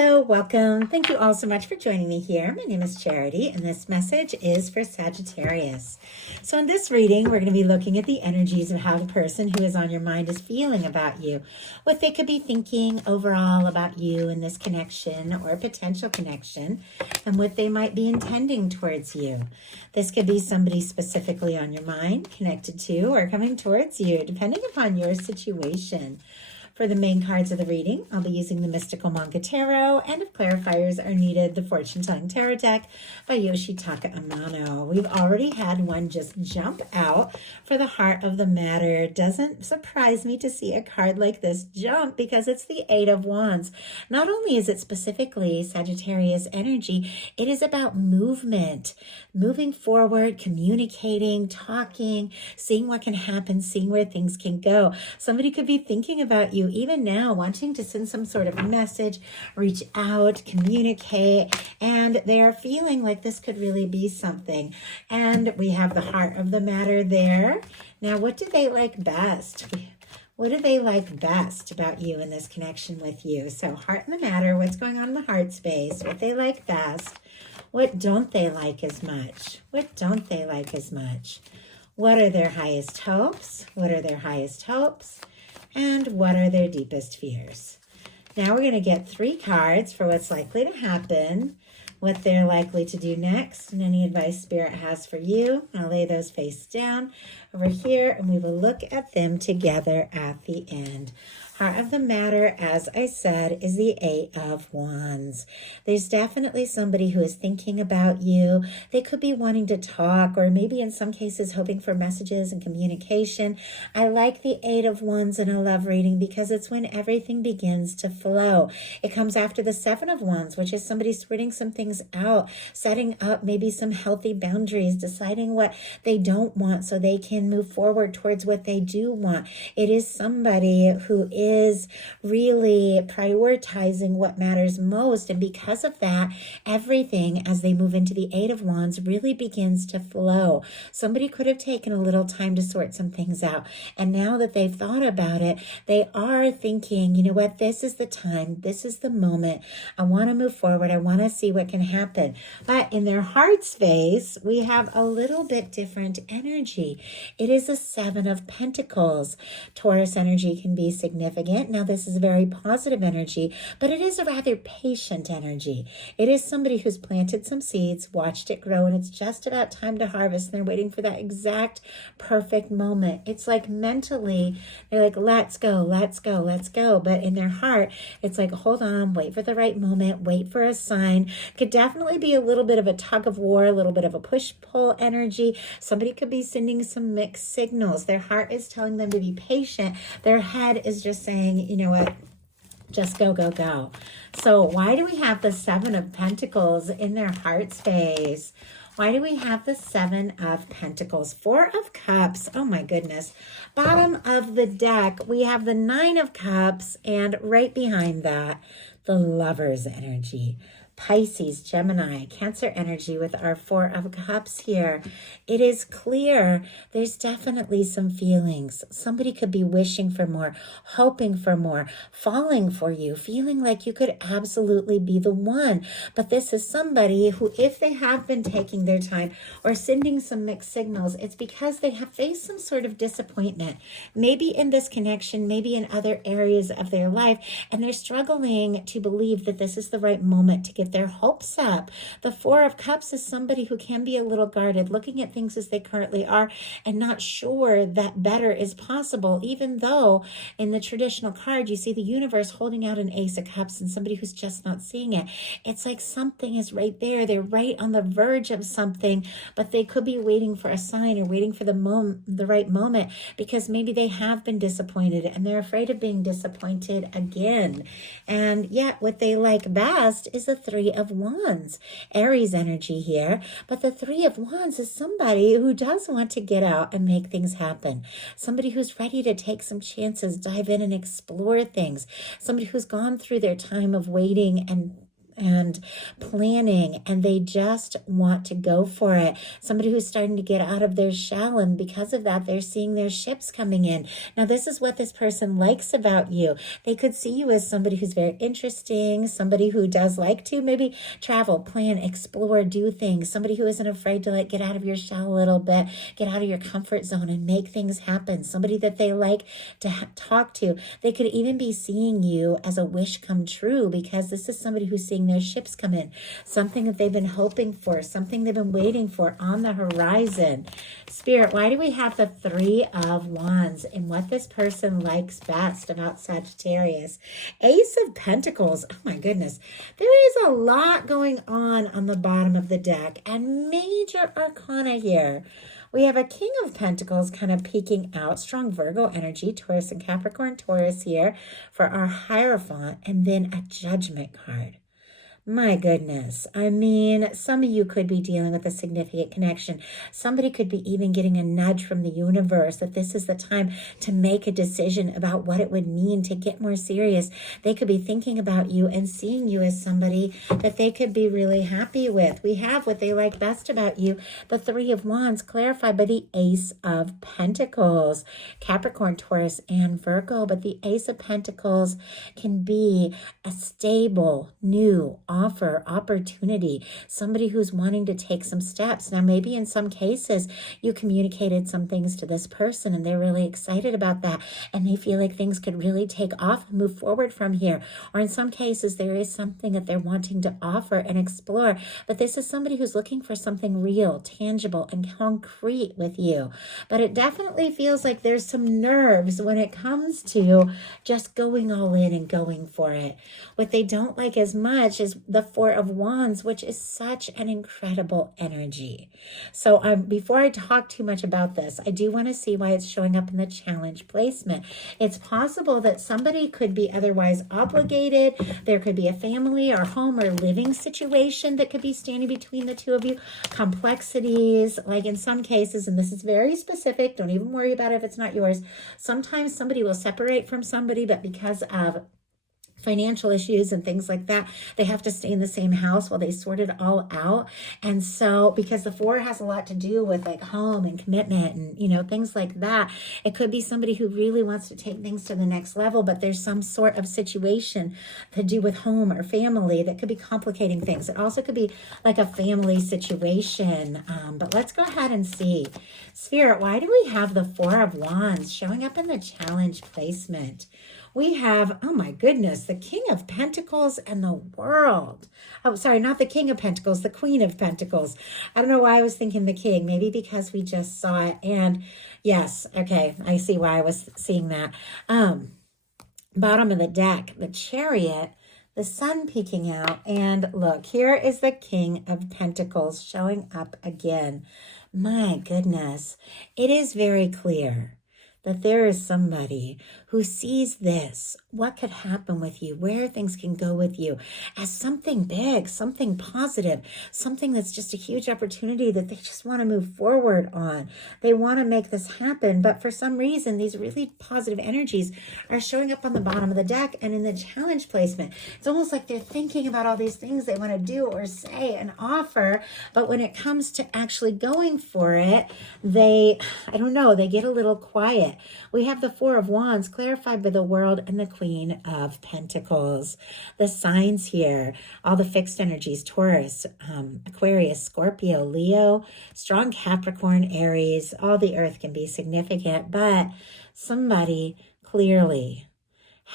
Hello, welcome. Thank you all so much for joining me here. My name is Charity, and this message is for Sagittarius. So in this reading, we're going to be looking at the energies of how the person who is on your mind is feeling about you, what they could be thinking overall about you in this connection or potential connection, and what they might be intending towards you. This could be somebody specifically on your mind, connected to, or coming towards you, depending upon your situation. For the main cards of the reading, I'll be using the Mystical Manga Tarot, and if clarifiers are needed, the Fortune Telling Tarot deck by Yoshitaka Amano. We've already had one just jump out for the heart of the matter. It doesn't surprise me to see a card like this jump because it's the Eight of Wands. Not only is it specifically Sagittarius energy, it is about movement, moving forward, communicating, talking, seeing what can happen, seeing where things can go. Somebody could be thinking about you even now, wanting to send some sort of message, reach out, communicate, and they're feeling like this could really be something. And we have the heart of the matter there. Now, what do they like best? What do they like best about you in this connection with you? So heart in the matter, what's going on in the heart space, what they like best, what don't they like as much? What don't they like as much? What are their highest hopes? What are their highest hopes? And what are their deepest fears? Now we're going to get 3 cards for what's likely to happen, what they're likely to do next, and any advice Spirit has for you. I'll lay those face down over here, and we will look at them together at the end. Heart of the matter, as I said, is the Eight of Wands. There's definitely somebody who is thinking about you. They could be wanting to talk, or maybe in some cases hoping for messages and communication. I like the Eight of Wands in a love reading because it's when everything begins to flow. It comes after the Seven of Wands, which is somebody sorting some things out, setting up maybe some healthy boundaries, deciding what they don't want so they can move forward towards what they do want. It is somebody who is really prioritizing what matters most. And because of that, everything as they move into the Eight of Wands really begins to flow. Somebody could have taken a little time to sort some things out. And now that they've thought about it, they are thinking, you know what, this is the time. This is the moment. I want to move forward. I want to see what can happen. But in their heart space, we have a little bit different energy. It is a Seven of Pentacles. Taurus energy can be significant. Now, this is a very positive energy, but it is a rather patient energy. It is somebody who's planted some seeds, watched it grow, and it's just about time to harvest. And they're waiting for that exact perfect moment. It's like mentally, they're like, let's go, let's go, let's go. But in their heart, it's like, hold on, wait for the right moment, wait for a sign. Could definitely be a little bit of a tug of war, a little bit of a push-pull energy. Somebody could be sending some mixed signals. Their heart is telling them to be patient. Their head is just saying, you know what, just go, go, go. So why do we have the Seven of Pentacles in their heart space? Why do we have the Seven of Pentacles? Four of Cups. Oh my goodness. Bottom of the deck, we have the Nine of Cups, and right behind that, the Lover's energy. Pisces, Gemini, Cancer energy with our Four of Cups here. It is clear there's definitely some feelings. Somebody could be wishing for more, hoping for more, falling for you, feeling like you could absolutely be the one. But this is somebody who, if they have been taking their time or sending some mixed signals, it's because they have faced some sort of disappointment, maybe in this connection, maybe in other areas of their life, and they're struggling to believe that this is the right moment to get their hopes up. The Four of Cups is somebody who can be a little guarded, looking at things as they currently are and not sure that better is possible, even though in the traditional card you see the universe holding out an Ace of Cups and somebody who's just not seeing it. It's like something is right there. They're right on the verge of something, but they could be waiting for a sign or waiting for the right moment because maybe they have been disappointed and they're afraid of being disappointed again. And yet what they like best is the Three of Wands. Aries energy here, but the Three of Wands is somebody who does want to get out and make things happen. Somebody who's ready to take some chances, dive in and explore things. Somebody who's gone through their time of waiting and planning, and they just want to go for it. Somebody who's starting to get out of their shell, and because of that, they're seeing their ships coming in. Now, this is what this person likes about you. They could see you as somebody who's very interesting, somebody who does like to maybe travel, plan, explore, do things, somebody who isn't afraid to like get out of your shell a little bit, get out of your comfort zone and make things happen, somebody that they like to talk to. They could even be seeing you as a wish come true, because this is somebody who's seeing their ships come in, something that they've been hoping for, something they've been waiting for on the horizon. Spirit, why do we have the Three of Wands and what this person likes best about Sagittarius? Ace of Pentacles. Oh my goodness. There is a lot going on the bottom of the deck, and major arcana here. We have a King of Pentacles kind of peeking out, strong Virgo energy, Taurus and Capricorn Taurus here for our Hierophant, and then a Judgment card. My goodness. I mean, some of you could be dealing with a significant connection. Somebody could be even getting a nudge from the universe that this is the time to make a decision about what it would mean to get more serious. They could be thinking about you and seeing you as somebody that they could be really happy with. We have what they like best about you, the Three of Wands, clarified by the Ace of Pentacles, Capricorn, Taurus, and Virgo. But the Ace of Pentacles can be a stable, new offer, opportunity, somebody who's wanting to take some steps. Now, maybe in some cases, you communicated some things to this person and they're really excited about that, and they feel like things could really take off and move forward from here. Or in some cases, there is something that they're wanting to offer and explore, but this is somebody who's looking for something real, tangible, and concrete with you. But it definitely feels like there's some nerves when it comes to just going all in and going for it. What they don't like as much is the Four of Wands, which is such an incredible energy. So before I talk too much about this, I do want to see why it's showing up in the challenge placement. It's possible that somebody could be otherwise obligated. There could be a family or home or living situation that could be standing between the two of you. Complexities, like in some cases, and this is very specific, don't even worry about it if it's not yours. Sometimes somebody will separate from somebody, but because of financial issues and things like that, they have to stay in the same house while they sort it all out. And so, because the Four has a lot to do with like home and commitment and, you know, things like that, it could be somebody who really wants to take things to the next level, but there's some sort of situation to do with home or family that could be complicating things. It also could be like a family situation. But let's go ahead and see. Spirit, why do we have the Four of Wands showing up in the challenge placement? We have, oh my goodness, the King of Pentacles and the World. Oh, sorry, not the King of Pentacles, the Queen of Pentacles. I don't know why I was thinking the King, maybe because we just saw it. And yes, okay, I see why I was seeing that. Bottom of the deck, the Chariot, the Sun peeking out. And look, here is the King of Pentacles showing up again. My goodness, it is very clear that there is somebody who sees this, what could happen with you, where things can go with you, as something big, something positive, something that's just a huge opportunity that they just want to move forward on. They want to make this happen, but for some reason, these really positive energies are showing up on the bottom of the deck and in the challenge placement. It's almost like they're thinking about all these things they want to do or say and offer, but when it comes to actually going for it, they get a little quiet. We have the Four of Wands clarified by the World and the Queen of Pentacles. The signs here, all the fixed energies, Taurus, Aquarius, Scorpio, Leo, strong Capricorn, Aries, all the earth can be significant, but somebody clearly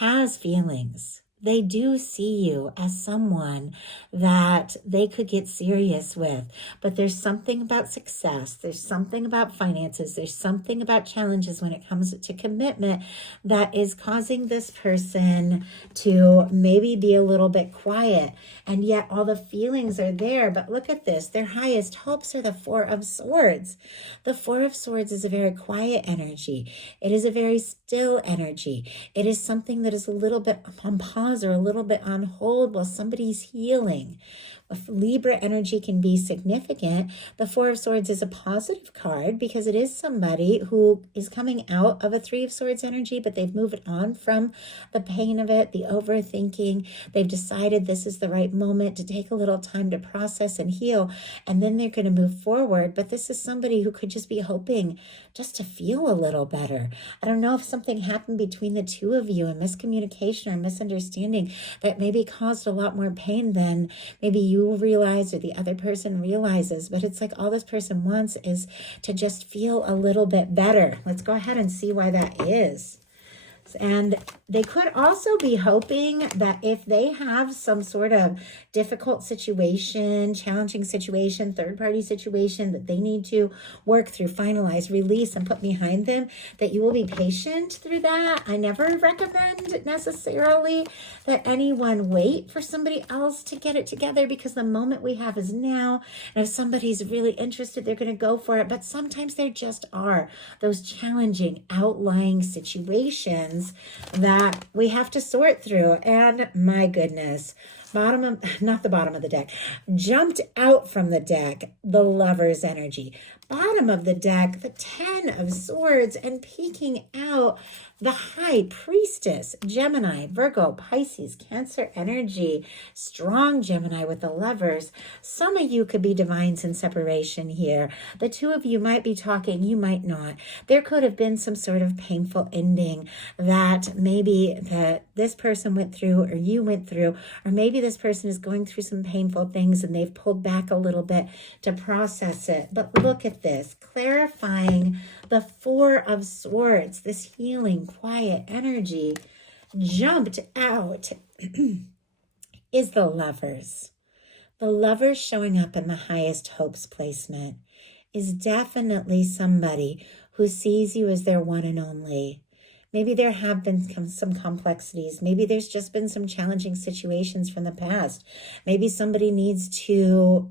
has feelings. They do see you as someone that they could get serious with. But there's something about success. There's something about finances. There's something about challenges when it comes to commitment that is causing this person to maybe be a little bit quiet. And yet all the feelings are there. But look at this. Their highest hopes are the Four of Swords. The Four of Swords is a very quiet energy. It is a very still energy. It is something that is a little bit upon pause or a little bit on hold while somebody's healing. If Libra energy can be significant, the Four of Swords is a positive card because it is somebody who is coming out of a Three of Swords energy, but they've moved on from the pain of it, the overthinking. They've decided this is the right moment to take a little time to process and heal, and then they're going to move forward. But this is somebody who could just be hoping just to feel a little better. I don't know if something happened between the two of you, a miscommunication or misunderstanding that maybe caused a lot more pain than maybe you realize or the other person realizes. But it's like all this person wants is to just feel a little bit better. Let's go ahead and see why that is. And they could also be hoping that if they have some sort of difficult situation, challenging situation, third-party situation that they need to work through, finalize, release, and put behind them, that you will be patient through that. I never recommend necessarily that anyone wait for somebody else to get it together, because the moment we have is now. And if somebody's really interested, they're going to go for it. But sometimes there just are those challenging outlying situations that we have to sort through. And my goodness, not the bottom of the deck, jumped out from the deck, the Lover's energy. Bottom of the deck, the Ten of Swords, and peeking out, the High Priestess, Gemini, Virgo, Pisces, Cancer energy, strong Gemini with the Lovers. Some of you could be divines in separation here. The two of you might be talking, you might not. There could have been some sort of painful ending that maybe this person went through or you went through, or maybe this person is going through some painful things and they've pulled back a little bit to process it. But look at this, clarifying the Four of Swords, this healing, quiet energy jumped out is the Lovers. The Lovers showing up in the highest hopes placement is definitely somebody who sees you as their one and only. Maybe there have been some complexities. Maybe there's just been some challenging situations from the past. Maybe somebody needs to,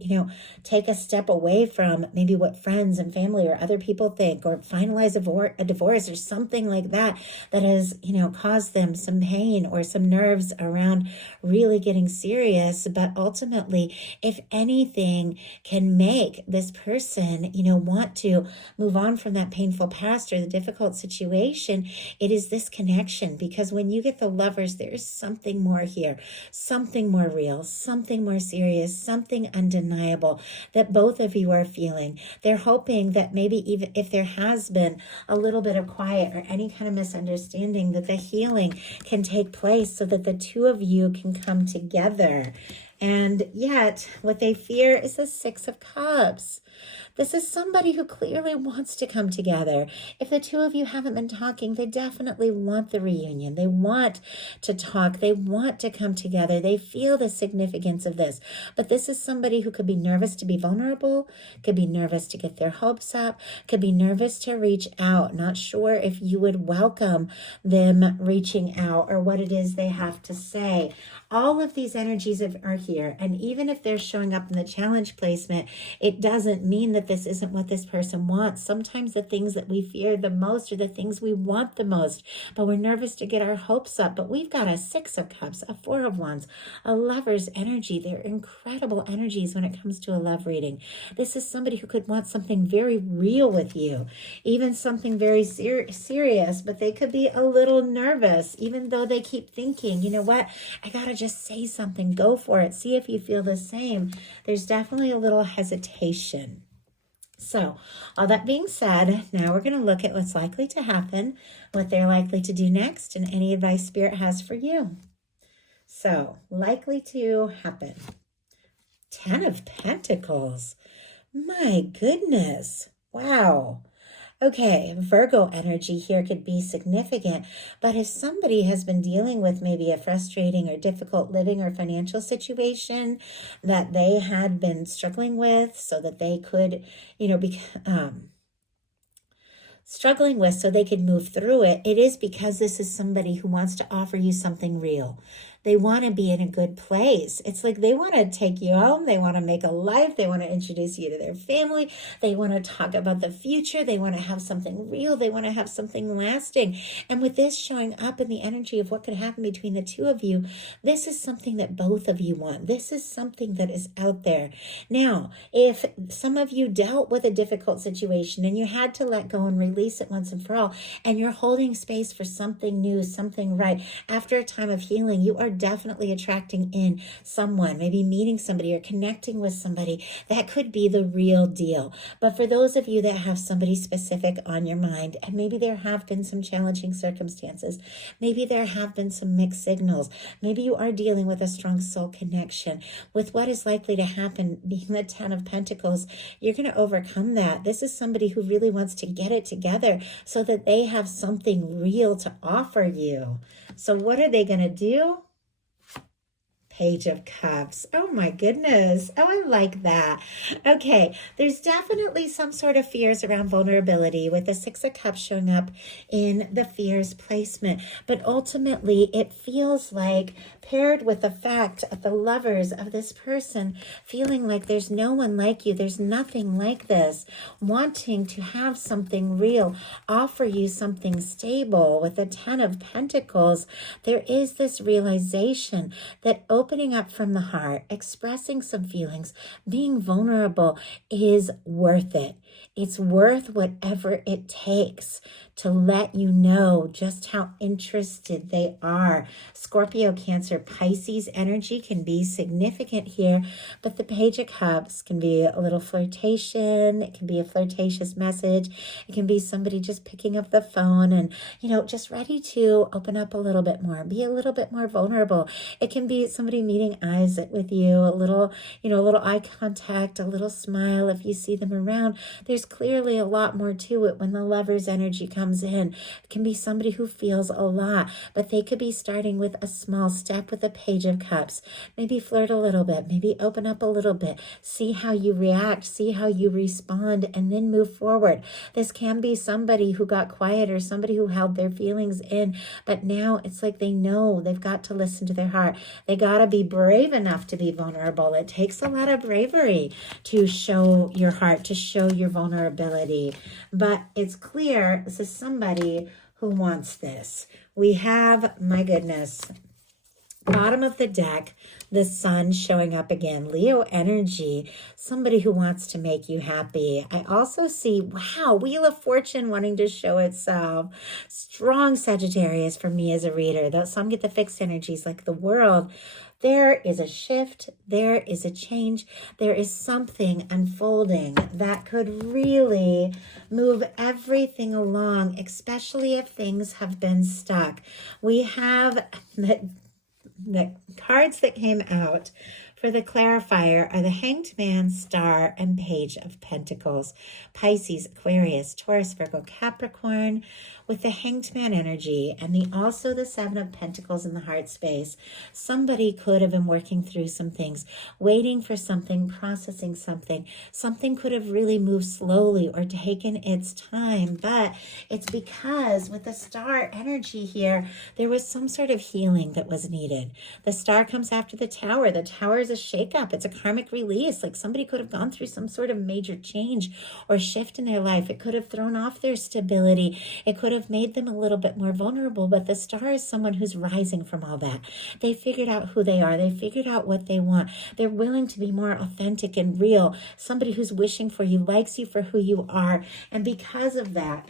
take a step away from maybe what friends and family or other people think, or finalize a divorce or something like that has, caused them some pain or some nerves around really getting serious. But ultimately, if anything can make this person, want to move on from that painful past or the difficult situation, it is this connection. Because when you get the Lovers, there's something more here, something more real, something more serious, something undeniable that both of you are feeling. They're hoping that maybe even if there has been a little bit of quiet or any kind of misunderstanding, that the healing can take place so that the two of you can come together. And yet what they fear is the Six of Cups. This is somebody who clearly wants to come together. If the two of you haven't been talking, they definitely want the reunion. They want to talk. They want to come together. They feel the significance of this. But this is somebody who could be nervous to be vulnerable, could be nervous to get their hopes up, could be nervous to reach out, not sure if you would welcome them reaching out or what it is they have to say. All of these energies are here. And even if they're showing up in the challenge placement, it doesn't mean that this isn't what this person wants. Sometimes the things that we fear the most are the things we want the most, but we're nervous to get our hopes up. But we've got a Six of Cups, a Four of Wands, a Lover's energy. They're incredible energies when it comes to a love reading. This is somebody who could want something very real with you, even something very serious, but they could be a little nervous, even though they keep thinking, you know what, I gotta just say something, go for it, see if you feel the same. There's definitely a little hesitation. So all that being said, now we're going to look at what's likely to happen, what they're likely to do next, and any advice Spirit has for you. So likely to happen. 10 of Pentacles. My goodness. Wow. Okay, Virgo energy here could be significant, but if somebody has been dealing with maybe a frustrating or difficult living or financial situation that they had been struggling with so that they could, struggling with so they could move through it, it is because this is somebody who wants to offer you something real. They want to be in a good place. It's like they want to take you home. They want to make a life. They want to introduce you to their family. They want to talk about the future. They want to have something real. They want to have something lasting. And with this showing up in the energy of what could happen between the two of you, this is something that both of you want. This is something that is out there. Now, if some of you dealt with a difficult situation and you had to let go and release it once and for all, and you're holding space for something new, something right, after a time of healing, you are definitely attracting in someone, maybe meeting somebody or connecting with somebody that could be the real deal. But for those of you that have somebody specific on your mind, and maybe there have been some challenging circumstances, maybe there have been some mixed signals, maybe you are dealing with a strong soul connection, with what is likely to happen being the Ten of Pentacles, you're going to overcome that. This is somebody who really wants to get it together so that they have something real to offer you. So what are they going to do? Page of Cups. Oh my goodness. Oh, I like that. Okay, there's definitely some sort of fears around vulnerability with the Six of Cups showing up in the fears placement. But ultimately, it feels like paired with the fact of the lovers of this person feeling like there's no one like you, there's nothing like this, wanting to have something real, offer you something stable with the Ten of Pentacles, there is this realization that opening up from the heart, expressing some feelings, being vulnerable is worth it. It's worth whatever it takes to let you know just how interested they are. Scorpio, Cancer, Pisces energy can be significant here, but the Page of Cups can be a little flirtation. It can be a flirtatious message. It can be somebody just picking up the phone and, just ready to open up a little bit more, be a little bit more vulnerable. It can be somebody meeting eyes with you, a little eye contact, a little smile if you see them around. There's clearly a lot more to it when the lover's energy comes in. It can be somebody who feels a lot, but they could be starting with a small step with a Page of Cups. Maybe flirt a little bit, maybe open up a little bit, see how you react, see how you respond, and then move forward. This can be somebody who got quiet or somebody who held their feelings in, but now it's like they know they've got to listen to their heart. They got to be brave enough to be vulnerable. It takes a lot of bravery to show your heart, to show your vulnerability. But it's clear this is somebody who wants this. We have, my goodness, bottom of the deck, the Sun showing up again. Leo energy, somebody who wants to make you happy. I also see, wow, Wheel of Fortune wanting to show itself. Strong Sagittarius for me as a reader. Though some get the fixed energies like the World. There is a shift. There is a change. There is something unfolding that could really move everything along, especially if things have been stuck. We have the cards that came out for the clarifier are the Hanged Man, Star, and Page of Pentacles. Pisces, Aquarius, Taurus, Virgo, Capricorn, with the Hanged Man energy, and also the Seven of Pentacles in the heart space. Somebody could have been working through some things, waiting for something, processing something. Something could have really moved slowly or taken its time, but it's because with the Star energy here, there was some sort of healing that was needed. The Star comes after the Tower. The Tower is a shakeup. It's a karmic release. Like somebody could have gone through some sort of major change or shift in their life. It could have thrown off their stability. It could have made them a little bit more vulnerable, but the Star is someone who's rising from all that. They figured out who they are. They figured out what they want. They're willing to be more authentic and real. Somebody who's wishing for you, likes you for who you are. And because of that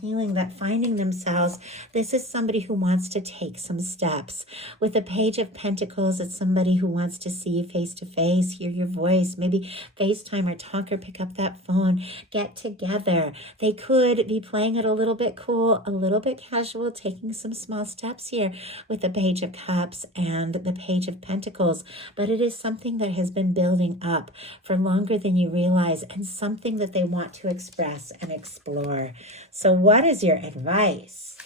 healing, that finding themselves, this is somebody who wants to take some steps. With the Page of Pentacles, it's somebody who wants to see you face to face, hear your voice, maybe FaceTime or talk or pick up that phone, get together. They could be playing it a little bit cool, a little bit casual, taking some small steps here with the Page of Cups and the Page of Pentacles. But it is something that has been building up for longer than you realize and something that they want to express and explore. So what is your advice?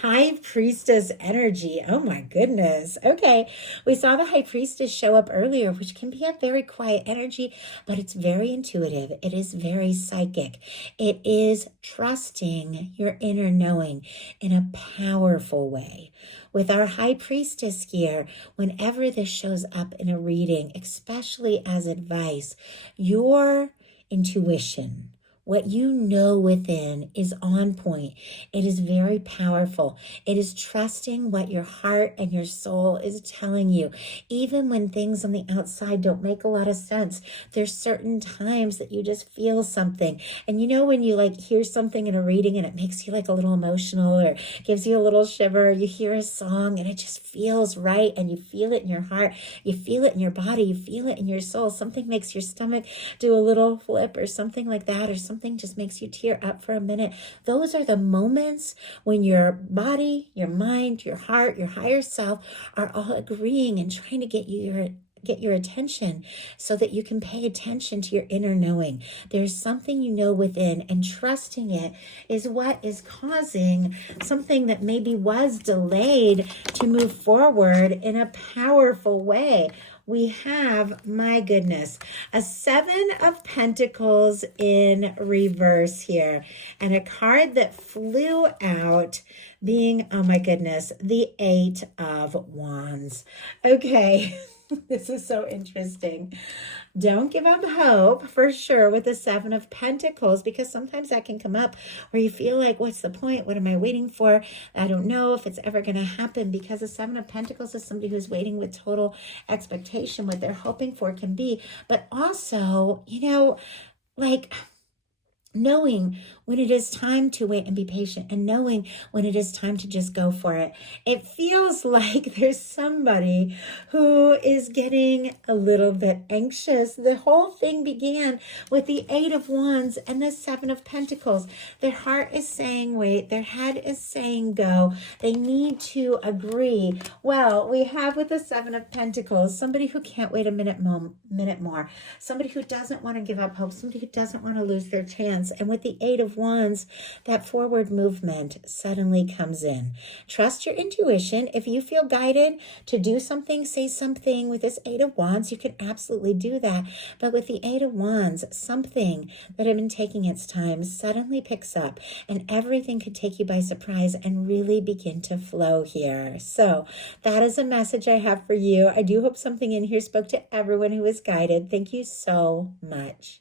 High Priestess energy. Oh my goodness. Okay. We saw the High Priestess show up earlier, which can be a very quiet energy, but it's very intuitive. It is very psychic. It is trusting your inner knowing in a powerful way. With our High Priestess here, whenever this shows up in a reading, especially as advice, your intuition, what you know within, is on point. It is very powerful. It is trusting what your heart and your soul is telling you. Even when things on the outside don't make a lot of sense, there's certain times that you just feel something. And you know, when you like hear something in a reading and it makes you like a little emotional or gives you a little shiver, you hear a song and it just feels right and you feel it in your heart, you feel it in your body, you feel it in your soul. Something makes your stomach do a little flip or something like that, or something just makes you tear up for a minute. Those are the moments when your body, your mind, your heart, your higher self are all agreeing and trying to get your attention so that you can pay attention to your inner knowing. There's something you know within, and trusting it is what is causing something that maybe was delayed to move forward in a powerful way. We have, my goodness, a 7 of Pentacles in reverse here, and a card that flew out being, oh my goodness, the 8 of Wands. Okay. This is so interesting. Don't give up hope for sure with the 7 of Pentacles, because sometimes that can come up where you feel like, what's the point? What am I waiting for? I don't know if it's ever going to happen, because the 7 of Pentacles is somebody who's waiting with total expectation. What they're hoping for can be, but also, like knowing when it is time to wait and be patient, and knowing when it is time to just go for it. It feels like there's somebody who is getting a little bit anxious. The whole thing began with the 8 of Wands and the 7 of Pentacles. Their heart is saying wait, their head is saying go. They need to agree. Well, we have with the 7 of Pentacles somebody who can't wait a minute more, somebody who doesn't want to give up hope, somebody who doesn't want to lose their chance. And with the 8 of Wands, that forward movement suddenly comes in. Trust your intuition. If you feel guided to do something, say something with this 8 of Wands, you can absolutely do that. But with the 8 of Wands, something that had been taking its time suddenly picks up, and everything could take you by surprise and really begin to flow here. So that is a message I have for you. I do hope something in here spoke to everyone who was guided. Thank you so much.